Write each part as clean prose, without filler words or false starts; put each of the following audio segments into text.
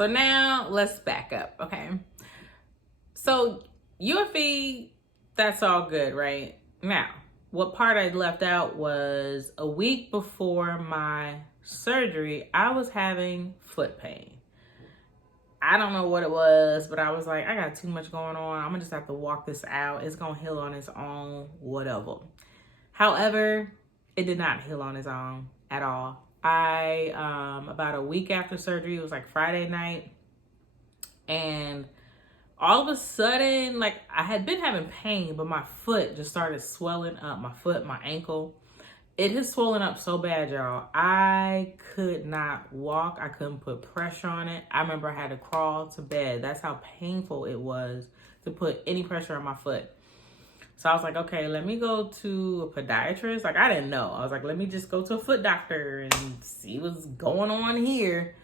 So now let's back up, okay? So UFE, that's all good, right? Now, what part I left out was a week before my surgery, I was having foot pain. I don't know what it was, but I was like, I got too much going on. I'm gonna just have to walk this out. It's gonna heal on its own, whatever. However, it did not heal on its own at all. About a week after surgery, it was like Friday night, and all of a sudden, like, I had been having pain, but my foot just started swelling up. My foot, my ankle, it has swollen up so bad, y'all. I could not walk. I couldn't put pressure on it. I remember I had to crawl to bed. That's how painful it was to put any pressure on my foot. So I was like, okay, let me go to a podiatrist. Like, I didn't know. I was like, let me just go to a foot doctor and see what's going on here.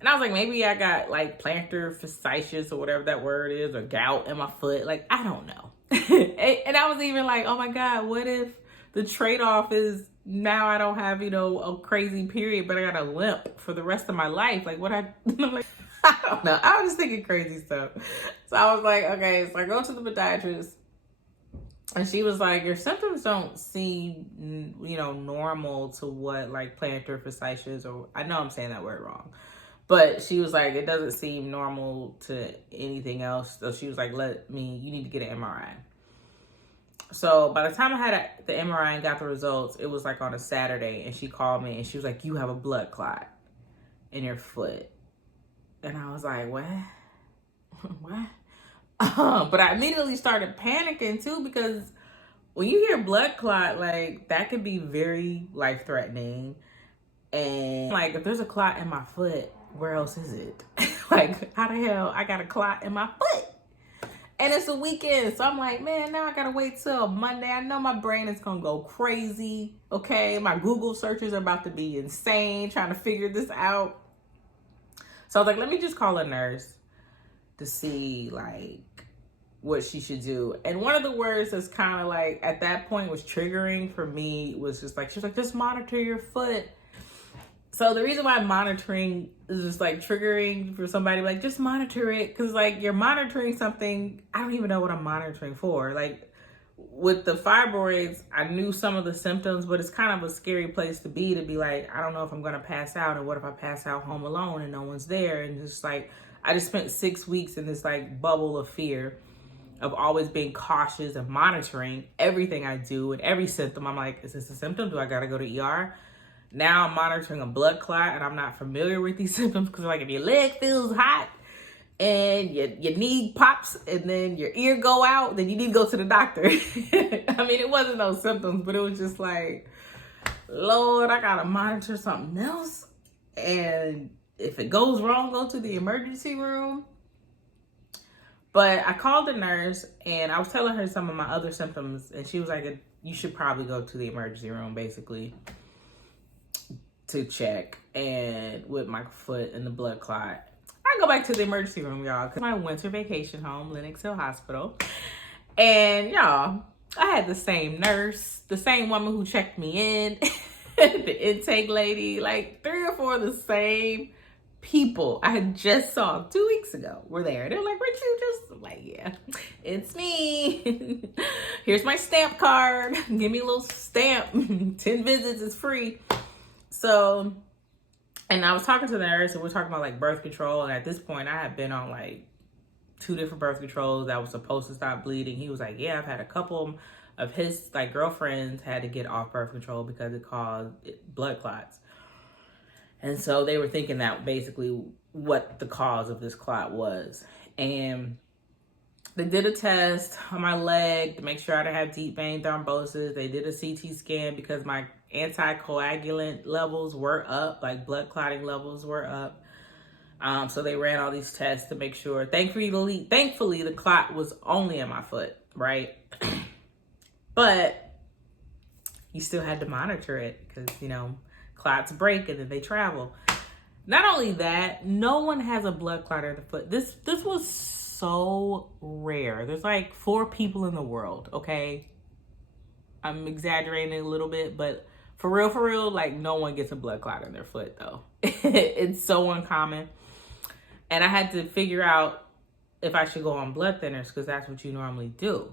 And I was like, maybe I got like plantar fasciitis or whatever that word is, or gout in my foot. Like, I don't know. And I was even like, oh my God, what if the trade-off is now I don't have, a crazy period, but I got a limp for the rest of my life? Like, I'm like, I don't know. I was just thinking crazy stuff. So I was like, okay, so I go to the podiatrist. And she was like, your symptoms don't seem, normal to what like plantar fasciitis, or I know I'm saying that word wrong. But she was like, it doesn't seem normal to anything else. So she was like, you need to get an MRI. So by the time I had the MRI and got the results, it was like on a Saturday. And she called me and she was like, you have a blood clot in your foot. And I was like, what? What? But I immediately started panicking too, because when you hear blood clot, like, that could be very life-threatening. And like, if there's a clot in my foot, where else is it? Like, how the hell I got a clot in my foot? And it's a weekend, so I'm like, man, now I gotta wait till Monday. I know my brain is gonna go crazy, okay? My Google searches are about to be insane trying to figure this out. So I was like, let me just call a nurse to see like what she should do. And one of the words that's kind of like at that point was triggering for me was just like, she's like, just monitor your foot. So the reason why monitoring is just like triggering for somebody, like, just monitor it, because like you're monitoring something. I don't even know what I'm monitoring for. Like with the fibroids, I knew some of the symptoms, but it's kind of a scary place to be like, I don't know if I'm gonna pass out, and what if I pass out home alone and no one's there? And just like, I just spent 6 weeks in this like bubble of fear of always being cautious and monitoring everything I do and every symptom. I'm like, is this a symptom? Do I gotta go to ER? Now I'm monitoring a blood clot, and I'm not familiar with these symptoms, because like, if your leg feels hot and your knee pops and then your ear go out, then you need to go to the doctor. I mean, it wasn't those symptoms, but it was just like, Lord, I gotta monitor something else. And if it goes wrong, go to the emergency room. But I called the nurse and I was telling her some of my other symptoms, and she was like, you should probably go to the emergency room, basically, to check. And with my foot and the blood clot, I go back to the emergency room, y'all, because my winter vacation home, Lenox Hill Hospital. And y'all, I had the same nurse, the same woman who checked me in, the intake lady, like 3 or 4 of the same people I had just saw 2 weeks ago were there. They're like, weren't you just? I'm like, yeah, it's me. Here's my stamp card. Give me a little stamp. 10 visits is free. So, and I was talking to the nurse, and we're talking about like birth control. And at this point, I had been on like 2 different birth controls that was supposed to stop bleeding. He was like, yeah, I've had a couple of his like girlfriends had to get off birth control because it caused blood clots. And so they were thinking that basically what the cause of this clot was. And they did a test on my leg to make sure I didn't have deep vein thrombosis. They did a CT scan because my anticoagulant levels were up, like blood clotting levels were up. So they ran all these tests to make sure. Thankfully, the clot was only in my foot, right? But you still had to monitor it because, clots break and then they travel. Not only that, no one has a blood clot in the foot. This was so rare. There's like 4 people in the world, okay? I'm exaggerating a little bit, but for real, like, no one gets a blood clot in their foot, though. It's so uncommon. And I had to figure out if I should go on blood thinners because that's what you normally do,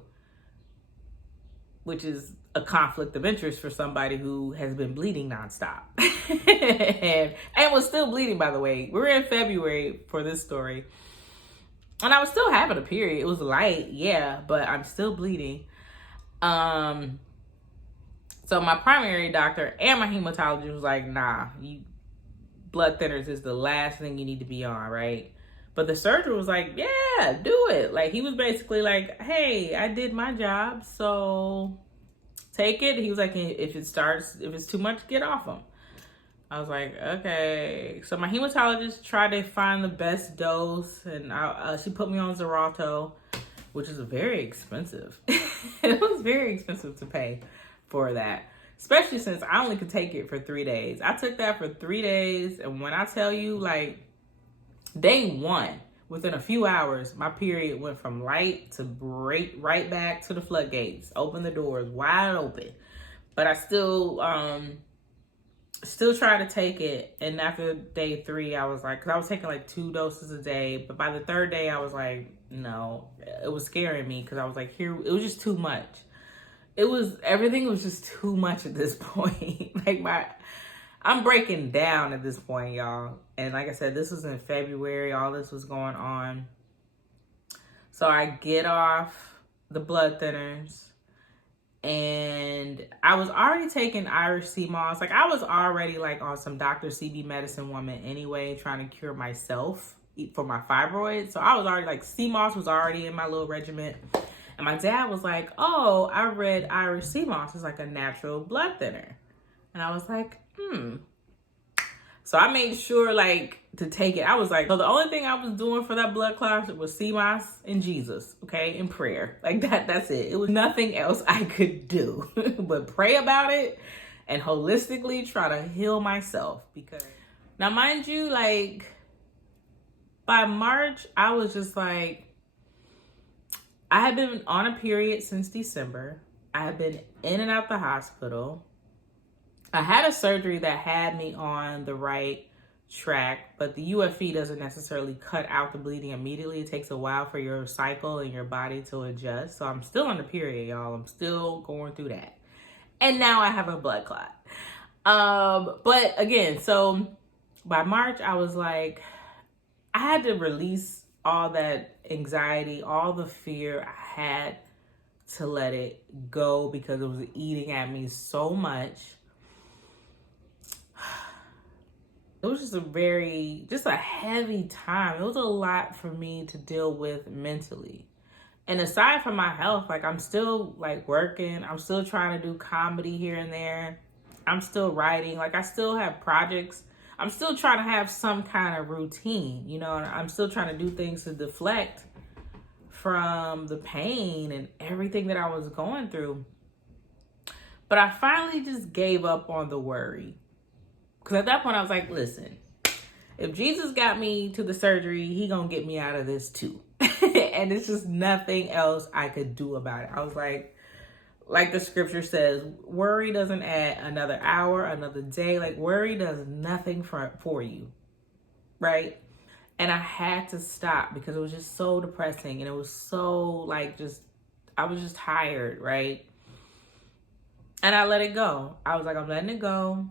which is a conflict of interest for somebody who has been bleeding nonstop and was still bleeding, by the way. We're in February for this story. And I was still having a period. It was light, yeah, but I'm still bleeding. So my primary doctor and my hematologist was like, nah, blood thinners is the last thing you need to be on, right? But the surgeon was like, yeah, do it. Like, he was basically like, hey, I did my job, so take it. He was like, if it's too much, get off them. I was like, okay. So my hematologist tried to find the best dose, and she put me on Xarelto, which is very expensive. It was very expensive to pay for that, especially since I only could take it for 3 days. I took that for 3 days, and when I tell you, like, day 1, within a few hours, my period went from light to right back to the floodgates. Open the doors wide open. But I still try to take it. And after day 3, I was like, because I was taking like 2 doses a day. But by the 3rd day, I was like, no. It was scaring me because I was like, it was just too much. Everything was just too much at this point. I'm breaking down at this point, y'all. And like I said, this was in February. All this was going on. So I get off the blood thinners. And I was already taking Irish sea moss. Like, I was already like on some Dr. CB medicine woman anyway, trying to cure myself for my fibroids. So I was already like, sea moss was already in my little regiment. And my dad was like, oh, I read Irish sea moss is like a natural blood thinner. And I was like, So I made sure, like, to take it. I was like, so the only thing I was doing for that blood clot was sea moss and Jesus, okay, and prayer. Like, that's it. It was nothing else I could do but pray about it and holistically try to heal myself. Because now, mind you, like, by March, I was just like, I had been on a period since December. I had been in and out the hospital. I had a surgery that had me on the right track, but the UFE doesn't necessarily cut out the bleeding immediately. It takes a while for your cycle and your body to adjust. So I'm still on the period, y'all. I'm still going through that. And now I have a blood clot. But again, so by March, I was like, I had to release all that anxiety, all the fear. I had to let it go because it was eating at me so much. It was just a heavy time. It was a lot for me to deal with mentally. And aside from my health, like, I'm still like working. I'm still trying to do comedy here and there. I'm still writing. Like, I still have projects. I'm still trying to have some kind of routine, you know, and I'm still trying to do things to deflect from the pain and everything that I was going through. But I finally just gave up on the worry. Because at that point, I was like, listen, if Jesus got me to the surgery, he gonna get me out of this too. And it's just nothing else I could do about it. I was like the scripture says, worry doesn't add another hour, another day. Like, worry does nothing for you, right? And I had to stop because it was just so depressing. And it was so like, I was just tired, right? And I let it go. I was like, I'm letting it go.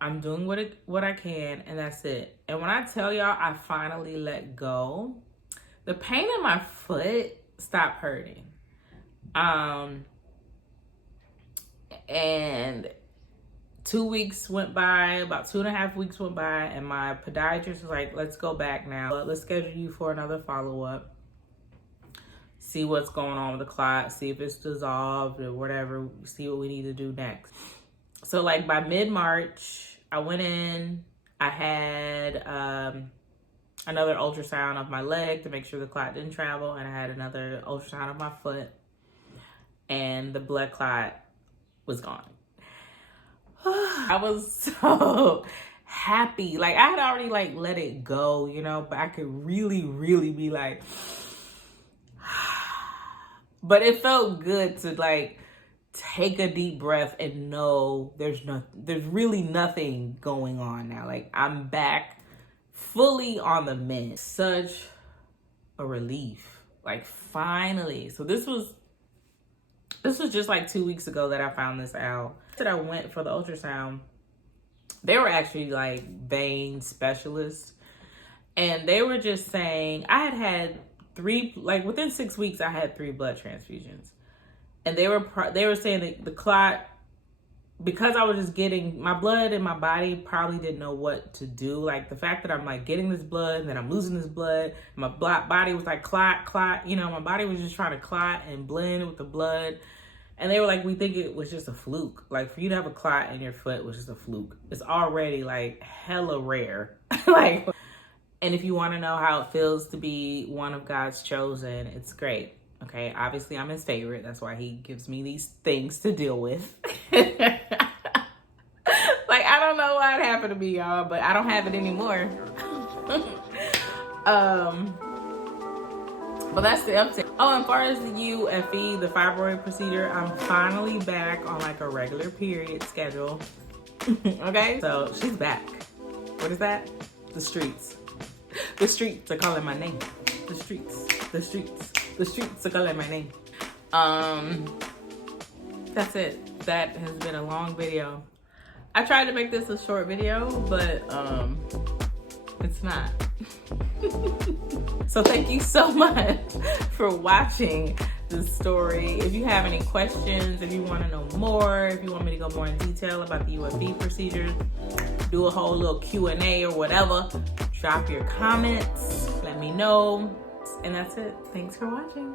I'm doing what I can, and that's it. And when I tell y'all I finally let go, the pain in my foot stopped hurting. And 2 weeks went by, about 2.5 weeks went by, and my podiatrist was like, let's go back now. Let's schedule you for another follow-up. See what's going on with the clot, see if it's dissolved or whatever, see what we need to do next. So like by mid-March, I went in, I had another ultrasound of my leg to make sure the clot didn't travel, and I had another ultrasound of my foot, and the blood clot was gone. I was so happy. Like, I had already like let it go, you know, but I could really, really be like, but it felt good to like take a deep breath and know there's really nothing going on now. Like, I'm back fully on the mend. Such a relief. Like, finally. So this was just like 2 weeks ago that I found this out. That I went for the ultrasound. They were actually like vein specialists. And they were just saying, I had 3, like within 6 weeks, I had 3 blood transfusions. And they were saying that the clot, because I was just getting, my blood in my body probably didn't know what to do. Like the fact that I'm like getting this blood and then I'm losing this blood. My body was like clot, you know, my body was just trying to clot and blend with the blood. And they were like, we think it was just a fluke. Like for you to have a clot in your foot was just a fluke. It's already like hella rare. Like, and if you want to know how it feels to be one of God's chosen, it's great. Okay, obviously I'm his favorite. That's why he gives me these things to deal with. Like, I don't know why it happened to me, y'all, but I don't have it anymore. But that's the update. Oh, and as far as the UFE, the fibroid procedure, I'm finally back on like a regular period schedule. Okay, so she's back. What is that? The streets. The streets are calling my name. The streets are calling my name. That's it. That has been a long video. I tried to make this a short video, but it's not. So thank you so much for watching this story. If you have any questions, if you want to know more, if you want me to go more in detail about the UFE procedures, do a whole little Q&A or whatever, drop your comments, let me know. And that's it. Thanks for watching.